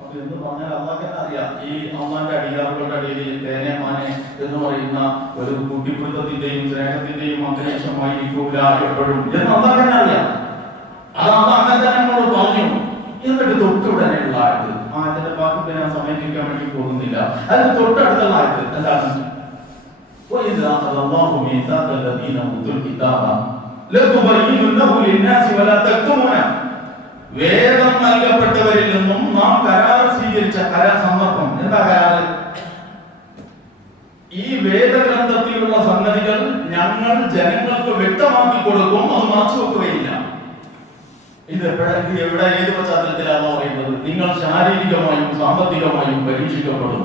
അപ്പൊ എന്ന് പറഞ്ഞാൽ അള്ളാഹ്ക്ക് അറിയാം, ഈ അള്ളാന്റെ അടിയാറുകളുടെ ഇടയിൽ തേനേമാനെ എന്ന് പറയുന്ന ഒരു കുട്ടിപ്പിടുത്തത്തിന്റെയും സ്നേഹത്തിന്റെയും അന്തരീക്ഷമായിരിക്കൂല എപ്പോഴും എന്ന് അള്ളാഹ്ക്ക് അറിയാം. അത് അള്ളാഹ് അങ്ങനെ തന്നെ നമ്മളോട് പറഞ്ഞു. എന്നിട്ട് തൊട്ടുടനെയുള്ള ആയത്ത്, ആയത്തിന്റെ ബാക്കി ഞാൻ സമയത്തിക്കാൻ വേണ്ടി പോകുന്നില്ല, അതിന് തൊട്ടടുത്തുള്ള ആയത്ത് എന്താണ്? വേദം നൽകപ്പെട്ടവരിൽ നിന്നും നാം കരാർ സ്വീകരിച്ച കരാർ സന്ദർഭം എന്താ കരാറ്? ഈ വേദഗ്രന്ഥത്തിലുള്ള സംഗതികൾ ഞങ്ങൾ ജനങ്ങൾക്ക് വ്യക്തമാക്കി കൊടുക്കും, അത് മറച്ചു വെക്കുകയില്ല. ഇത് എവിടെ ഏത് പശ്ചാത്തലത്തിലാണ് പറയുന്നത്? നിങ്ങൾ ശാരീരികമായും സാമ്പത്തികമായും പരീക്ഷിക്കപ്പെടും.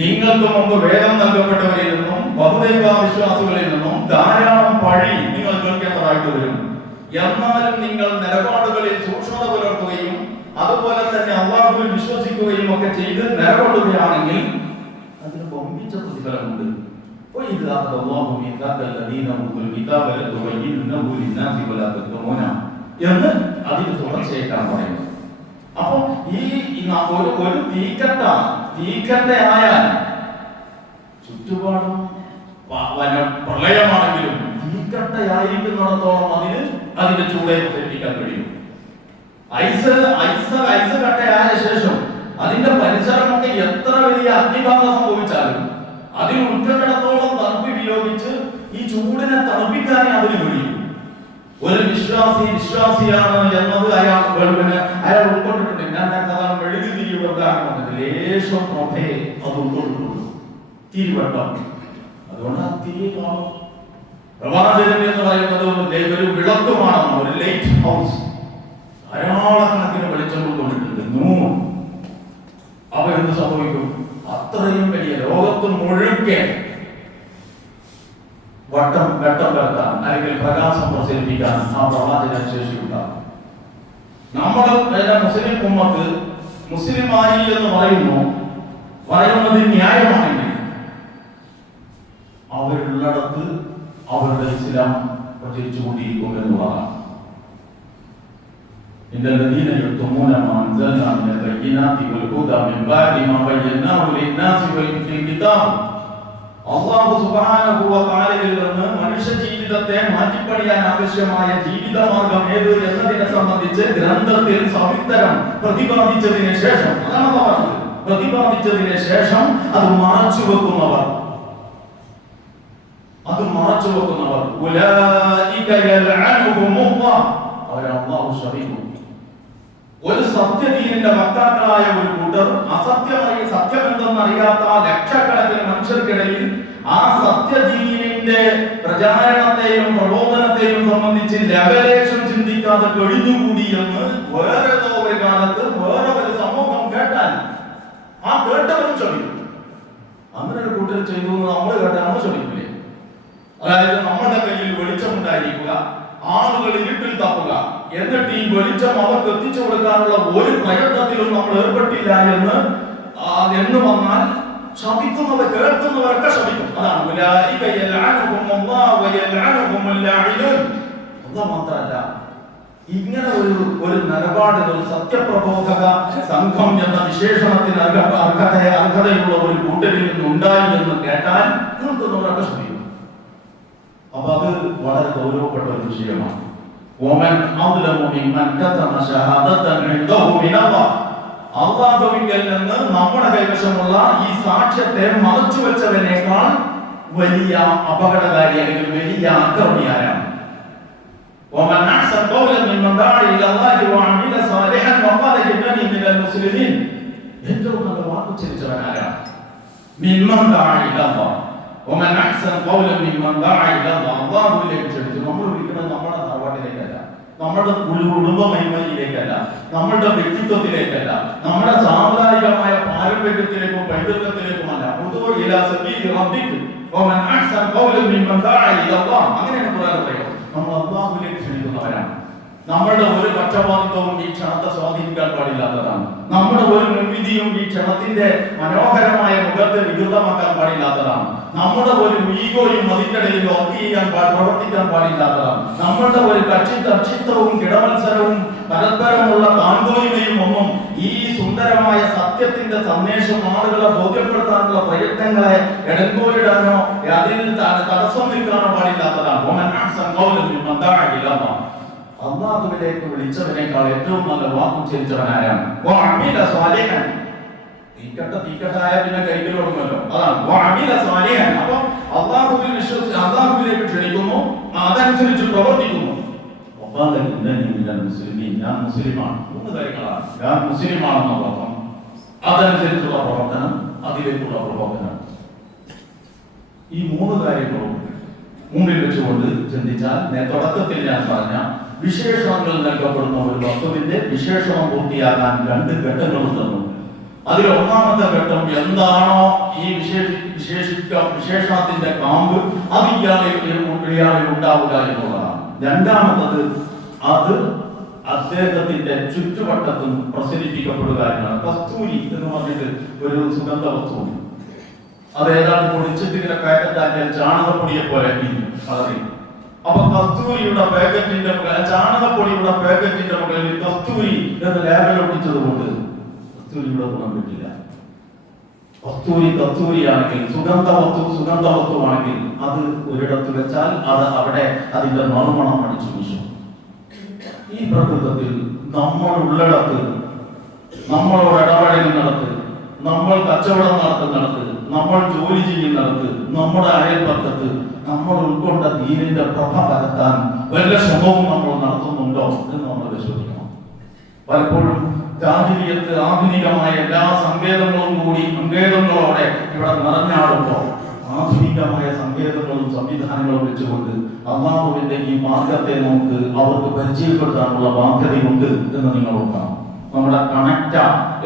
നിങ്ങൾക്ക് മുമ്പ് വേദം നൽകപ്പെട്ടവരിൽ നിന്നും ബഹുദൈവ വിശ്വാസികളിൽ നിന്നും ധാരാളം പഴി നിങ്ങൾ കേൾക്കേണ്ടതായിട്ട് വരും. എന്നാലും നിങ്ങൾ നിലപാടുകളിൽ സൂക്ഷ്മത പുലർത്തുകയും അതുപോലെ തന്നെ അല്ലാഹുവിൽ വിശ്വസിക്കുകയും ഒക്കെ ചെയ്ത് നിലകൊള്ളുകയാണെങ്കിൽ അതിന് വമ്പിച്ച പ്രതിഫലമുണ്ട്. എന്ന് അതിന് തുടർച്ചയായിട്ടാണ് പറയുന്നത്. അപ്പൊ ഈ ഒരു തീക്കട്ടയായാൽ ചുറ്റുപാടും പ്രളയമാണെങ്കിലും തീക്കട്ടയായിരിക്കുന്നിടത്തോളം അതിന്റെ ചൂടെ പ്രചരിപ്പിക്കാൻ കഴിയും. ഐസ് കട്ടയായ ശേഷം അതിന്റെ പരിസരമൊക്കെ എത്ര വലിയ അഗ്നിബാധ സംഭവിച്ചാലും അതിൽ ഉൾക്കൊള്ളിടത്തോളം തണുപ്പ് വിനിയോഗിച്ച് ഈ ചൂടിനെ തണുപ്പിക്കാനേ അതിന് കഴിയും. ഒരു വിശ്വാസിയാണ് എന്നത് അയാൾ ഉൾക്കൊണ്ടിട്ടുണ്ട്. ഞാൻ മെഴുകി തിരിവെക്കാണ് ലേശം പ്രഭയെ അത് ഉൾക്കൊണ്ടിട്ടുള്ളൂ, തിരിവട്ടം. അതുകൊണ്ട് ആ തിരി കാണും. പ്രവാചകൻ എന്ന് പറയുന്നത് ഒരു വിളക്കുമാണ്, ഒരു ലൈറ്റ് ഹൗസ്. ധാരാളക്കണക്കിന് വെളിച്ചം ഉൾക്കൊണ്ടിട്ടുണ്ട്. അപ്പൊ എന്ത് സംഭവിക്കും? അത്രയും വലിയ ലോകത്ത് മുഴുക്കെ വെട്ടം വരുത്താൻ അല്ലെങ്കിൽ പ്രകാശം പ്രസരിപ്പിക്കാൻ ആ പ്രവാചകന് ശേഷിയുണ്ടാകും. നമ്മുടെ മുസ്ലിം ഉമ്മത്ത് മുസ്ലിമായി എന്ന് പറയുന്നത് ന്യായമാണെങ്കിൽ അവരുള്ളിടത്ത് അവരുടെ ഇസ്ലാം പ്രചരിച്ചുകൊണ്ടിരിക്കും എന്നുള്ളതാണ്. الذين يكتمون ما أنزلنا من البينات والهدى من بعد ما بيناه للناس في الكتاب. അല്ലാഹു സുബ്ഹാനഹു വ തആലയിൽ നിന്ന് മനുഷ്യ ജീവിതത്തെ മാറ്റിപ്പണിയാൻ ആവശ്യമായ ജീവിതമാർഗം ഏത് എന്നതിനെ സംബന്ധിച്ച് ഗ്രന്ഥത്തിൽ സവിസ്തരം പ്രതിപാദിച്ചതിന് ശേഷം അത് മറച്ചു വെക്കുന്നവർ, അത് അത് മറച്ചു വെക്കുന്നവർ ഉലൈക യൽഅനുഹുമുല്ലാഹ്, അവരെ അല്ലാഹു ശപിക്കും. ഒരു സത്യദീനിന്റെ വക്താക്കളായ ഒരു കൂട്ടർ സത്യമെന്തെന്നറിയാത്ത ലക്ഷക്കണക്കിന് മനുഷ്യർക്കിടയിൽ ആ സത്യദീനിന്റെ പ്രചാരണത്തെയും പ്രബോധനത്തെയും സംബന്ധിച്ച് ലവലേശം ചിന്തിക്കാതെ കഴിഞ്ഞുകൂടി എന്ന് വേറെ ഒരു കാലത്ത് വേറെ ഒരു സമൂഹം കേട്ടാൽ ആ കേട്ടവരും ശ്രമിക്കും. അങ്ങനെ ഒരു കൂട്ടർ ചെയ്തു നമ്മൾ കേട്ടാൽ നമ്മൾ ശ്രമിക്കില്ലേ? അതായത് നമ്മുടെ കയ്യിൽ വെളിച്ചമുണ്ടായിരിക്കുക, ആളുകൾ ഇരുട്ടിൽ തപ്പുക, എന്നിട്ട് ഈ വെളിച്ചം അവർക്ക് എത്തിച്ചു കൊടുക്കാനുള്ള ഒരു പ്രയത്നത്തിലും നമ്മൾ ഏർപ്പെട്ടില്ല എന്ന് വന്നാൽ ശപിക്കുന്നവർ കേൾക്കുന്നവരൊക്കെ ശപിക്കും. അതാണ് മാത്രമല്ല, ഇങ്ങനെ ഒരു നിലപാട് ഒരു സത്യപ്രബോധക സംഘം എന്ന വിശേഷണത്തിന് അർഹതയുള്ള ഒരു കൂട്ടരിൽ നിന്നുണ്ടായി എന്ന് കേട്ടാൽ കേൾക്കുന്നവരൊക്കെ ശപിക്കും. അപ്പൊ അത് വളരെ ഗൗരവപ്പെട്ട ഒരു വിഷയമാണ്. അല്ലാഹുവിങ്കൽ നിന്ന് നമ്മുടെ കൈവശമുള്ള ഈ സാക്ഷ്യത്തെ മറച്ചു വെച്ചതിനേക്കാൾ വലിയ അപകടകാരി അല്ലെങ്കിൽ വലിയ ആക്രമണിയാരാണ്? ഏറ്റവും നല്ല വാക്ക് ഉച്ചരിച്ചവനാരാണ്? അല്ലാഹുവിലേക്ക് ക്ഷണിച്ചു. നമ്മൾ വിളിക്കുന്നത് നമ്മുടെ തറവാട്ടിലേക്കല്ല, നമ്മുടെ കുടുംബ മഹിമയിലേക്കല്ല, നമ്മുടെ വ്യക്തിത്വത്തിലേക്കല്ല, നമ്മുടെ സാമുദായികമായ പാരമ്പര്യത്തിലേക്കും പൈതൃകത്തിലേക്കുമല്ല. അങ്ങനെയാണ് ഖുർആൻ പറയുന്നത്. നമ്മൾ അല്ലാഹുവിലേക്ക് ക്ഷണിക്കുന്നവരാണ്. നമ്മുടെ ഒരു പക്ഷപാതിത്വവും ഈ ക്ഷണത്തെ സ്വാധീനിക്കാൻ പാടില്ലാത്തതാണ്. നമ്മുടെ ഒരു മുൻവിധിയും ഈ ക്ഷണത്തിന്റെ മനോഹരമായ മുഖത്തെ വികൃതമാക്കാൻ പാടില്ലാത്തതാണ്. നമ്മുടെ ഒരു ഈഗോയും അതിന്റെ ഇടയിൽ പ്രവർത്തിക്കാൻ പാടില്ലാത്തതാണ്. നമ്മുടെ ഒരു കക്ഷിത്വവും കിടമത്സരവും പരസ്പരമുള്ള താന്തോയിമയും ഒന്നും ഈ സുന്ദരമായ സത്യത്തിന്റെ സന്ദേശം ആളുകളെ ബോധ്യപ്പെടുത്താനുള്ള പ്രയത്നങ്ങളെ ഇടങ്കോലിടാനോ അതിൽ തടസ്സം നിൽക്കാനോ പാടില്ലാത്തതാണ്. അല്ലാഹുവിലേക്ക് വിളിച്ചവനേക്കാൾ ഏറ്റവും നല്ല വാക്ക് ഉച്ചരിച്ചവനാരാണ്? തീക്കട്ടായ പിന്നെ കൈകൾ തുടങ്ങുമല്ലോ. അതാണ് അപ്പൊ അല്ലാഹുവിൽ വിശ്വസിച്ച് അല്ലാഹുവിലേക്ക് ക്ഷണിക്കുന്നു, അതനുസരിച്ച് പ്രവർത്തിക്കുന്നു. ഞാൻ മുസ്ലിമാണ്. 3 കാര്യങ്ങളാണ്. ഞാൻ മുസ്ലിമാണെന്ന ബോധം, അതനുസരിച്ചുള്ള പ്രവർത്തനം, അതിലേക്കുള്ള പ്രവർത്തനം. ഈ 3 കാര്യങ്ങളും മുമ്പിൽ വെച്ചുകൊണ്ട് ചിന്തിച്ചാൽ തുടക്കത്തിൽ ഞാൻ പറഞ്ഞ വിശേഷണങ്ങൾ നൽകപ്പെടുന്ന ഒരു വസ്തുവിന്റെ വിശേഷണം പൂർത്തിയാക്കാൻ 2 ഘട്ടങ്ങളുണ്ടെന്നും അതിൽ ഒന്നാമത്തെ ഘട്ടം എന്താണോ ഈ വിശേഷണത്തിന്റെ കാമ്പ് അത് ഇയാളിൽ ഉണ്ടാവുക എന്നുള്ളതാണ്. രണ്ടാമത്തത് അത് അദ്ദേഹത്തിന്റെ ചുറ്റുവട്ടത്തും പ്രസരിപ്പിക്കപ്പെടുക എന്നാണ്. കസ്തൂരി എന്ന് പറഞ്ഞിട്ട് ഒരു സുഗന്ധ വസ്തുവുണ്ട്. അത് ഏതാണ്ട് പൊടിച്ചിട്ട് ഇങ്ങനെ പാക്കറ്റാക്കിയാൽ ചാണകപ്പൊടിയെ പോലെ കളറി. അപ്പൊ കസ്തൂരിയുടെ പാക്കറ്റിന്റെ ചാണകപ്പൊടിയുടെ പാക്കറ്റിന്റെ മുകളിൽ കസ്തൂരി എന്ന് ലേബൽ ഒട്ടിച്ചതുകൊണ്ട് കസ്തൂരിയുടെ ഗുണം കിട്ടില്ല. കസ്തൂരിയാണെങ്കിൽ സുഗന്ധവസ്തുവാണെങ്കിൽ അത് ഒരിടത്ത് വെച്ചാൽ അത് അവിടെ അതിന്റെ നറുമണം അടിച്ചു വീശും. ഈ പ്രകൃതത്തിൽ നമ്മൾ ഉള്ളിടത്ത്, നമ്മളോട് ഇടപഴകുന്നിടത്ത്, നമ്മൾ കച്ചവടം നടത്തുന്നിടത്ത്, നമ്മൾ ജോലി ചെയ്യുന്നിടത്ത്, നമ്മുടെ അയൽപക്കത്ത് നമ്മൾ ഉൾക്കൊണ്ട ദീനിന്റെ പ്രഭ പരത്താൻ വല്ല ശ്രമവും നമ്മൾ നടത്തുന്നുണ്ടോ എന്ന് നമ്മൾ പരിശോധിക്കണം. പലപ്പോഴും ജാഹിലിയത്ത് ആധുനികമായ എല്ലാ സങ്കേതങ്ങളോടെ ഇവിടെ നിറഞ്ഞാടുമ്പോൾ ആധുനികമായ സങ്കേതങ്ങളും സംവിധാനങ്ങളും വെച്ചുകൊണ്ട് അല്ലാഹുവിന്റെ ഈ മാർഗത്തെ നമുക്ക് അവർക്ക് പരിചയപ്പെടുത്താനുള്ള ബാധ്യതയുണ്ട് എന്ന് നിങ്ങൾ നോക്കണം. നമ്മുടെ കണക്റ്റ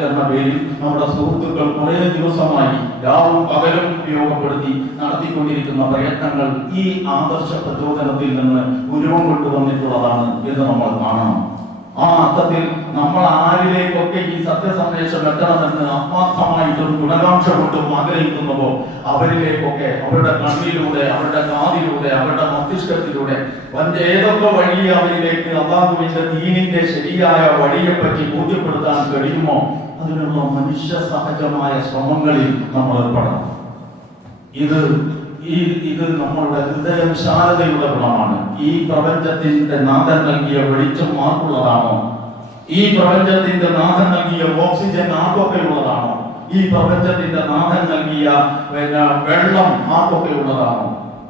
എന്ന പേരിൽ നമ്മുടെ സുഹൃത്തുക്കൾ കുറേ ദിവസമായി രാവും പകലും ഉപയോഗപ്പെടുത്തി നടത്തിക്കൊണ്ടിരിക്കുന്ന പ്രയത്നങ്ങൾ ഈ ആദർശ പ്രചോദനത്തിൽ നിന്ന് ഉരുവം കൊണ്ടുവന്നിട്ടുള്ളതാണ് എന്ന് നമ്മൾ കാണണം. ആ അർത്ഥത്തിൽ നമ്മൾ ആരിലേക്കൊക്കെ ഈ സത്യസന്ദേശം എത്തണമെന്ന് ആത്മാർത്ഥമായിട്ടും ഗുണകാംക്ഷ കൊണ്ടും ആഗ്രഹിക്കുന്നുവോ അവരിലേക്കൊക്കെ അവരുടെ കണ്ണിലൂടെ, അവരുടെ കാതിലൂടെ, അവരുടെ മസ്തിഷ്കത്തിലൂടെ ഏതൊക്കെ വഴി അവരിലേക്ക് അല്ലാഹുവിന്റെ ദീനിന്റെ ശരിയായ വഴിയെപ്പറ്റി ബോധ്യപ്പെടുത്താൻ കഴിയുമോ അതിനുള്ള മനുഷ്യ സഹജമായ ശ്രമങ്ങളിൽ നമ്മൾ ഏർപ്പെടണം. ഇത് നമ്മളുടെ ഹൃദയവിശാലതയുടെ ഗുണമാണ്. ഈ പ്രപഞ്ചത്തിന്റെ നാഥൻ നൽകിയ വെളിച്ചം ആർക്കുള്ളതാണോ? ഈ പ്രപഞ്ചത്തിന്റെ നാഥൻ നൽകിയ ഓക്സിജൻ ആർക്കൊക്കെ ഉള്ളതാണോ? ഈ പ്രപഞ്ചത്തിന്റെ നാഥൻ നൽകിയ വെള്ളം ആർക്കൊക്കെ ഉള്ളതാണോ?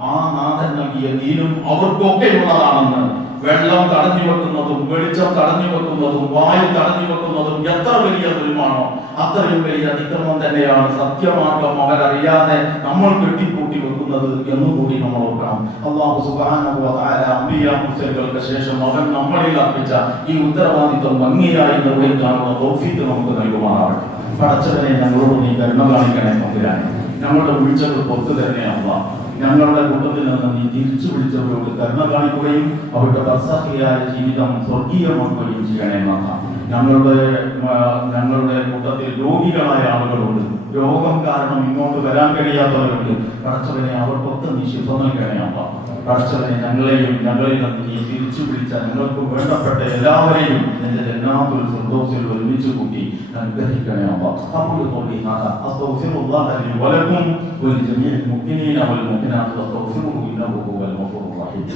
ആ നാഥൻ നൽകിയ ദീനും അവർക്കൊക്കെ ഉള്ളതാണെന്ന് വെള്ളം തടഞ്ഞു വെക്കുന്നതും വെളിച്ചം തടഞ്ഞു വെക്കുന്നതും വായു തടഞ്ഞു വെക്കുന്നതും എത്ര വലിയ ദുരിതമാണോ അത്രയും വലിയ അതിക്രമം തന്നെയാണ് സത്യമാർഗം അവരറിയാതെ നമ്മൾ കെട്ടിക്കൂട്ടി വെക്കുന്നത് എന്നുകൂടി നമ്മൾ ഓർക്കണം. അല്ലാഹു സുബ്ഹാനഹു വ തആല അംബിയാ മുർസലുകൾക്ക് ശേഷം അവൻ നമ്മളിൽ അർപ്പിച്ച ഈ ഉത്തരവാദിത്വം ഭംഗിയായി നിർവഹിക്കാനുള്ള തൗഫീഖ് നമുക്ക് നൽകുമാറാവട്ടെ. പടച്ചവനെ ഞങ്ങളോട് നീ കരുണ കാണിക്കണേ തമ്പുരാനെ. ഞങ്ങളുടെ വീഴ്ചകൾ പുറത്തു തരണേ അല്ലാഹ്. ഞങ്ങളുടെ കൂട്ടത്തിൽ നിന്ന് നീ തിരിച്ചു വിളിച്ചവരോട് കരുണ കാണിക്കുകയും അവരുടെ ബർസഖിയായ ജീവിതം സ്വർഗീയമാക്കുകയും ചെയ്യണേ നാഥ. ഞങ്ങളുടെ കൂട്ടത്തിൽ രോഗികളായ ആളുകളുണ്ട്, രോഗം കാരണം ഇങ്ങോട്ട് വരാൻ കഴിയാത്തവരുണ്ട്. പടച്ചവനെ അവർക്കൊക്കെ നീ ശിഫ നൽകണേ അല്ലാ. പടച്ചവനെ ഞങ്ങളെയും ഞങ്ങളിൽ നിന്ന് നീ തിരിച്ചു വിളിച്ച ഞങ്ങൾക്ക് വേണ്ടപ്പെട്ട എല്ലാവരെയും നിന്റെ ജന്നാത്തുൽ ഫിർദൗസിൽ ഒരുമിച്ച് കൂട്ടി അനുഗ്രഹിക്കണേ അല്ലാ. അപ്പോൾ ഖൗലി ഹാദാ അസ്തഗ്ഫിറുല്ലാഹ ലി വലക്കും വലിജമീഇൽ മുഅ്മിനീന വൽ മുഅ്മിനാത്ത് വസ്തഗ്ഫിറുഹു ഇന്നഹു ഹുവൽ ഗഫൂറുർ റഹീം.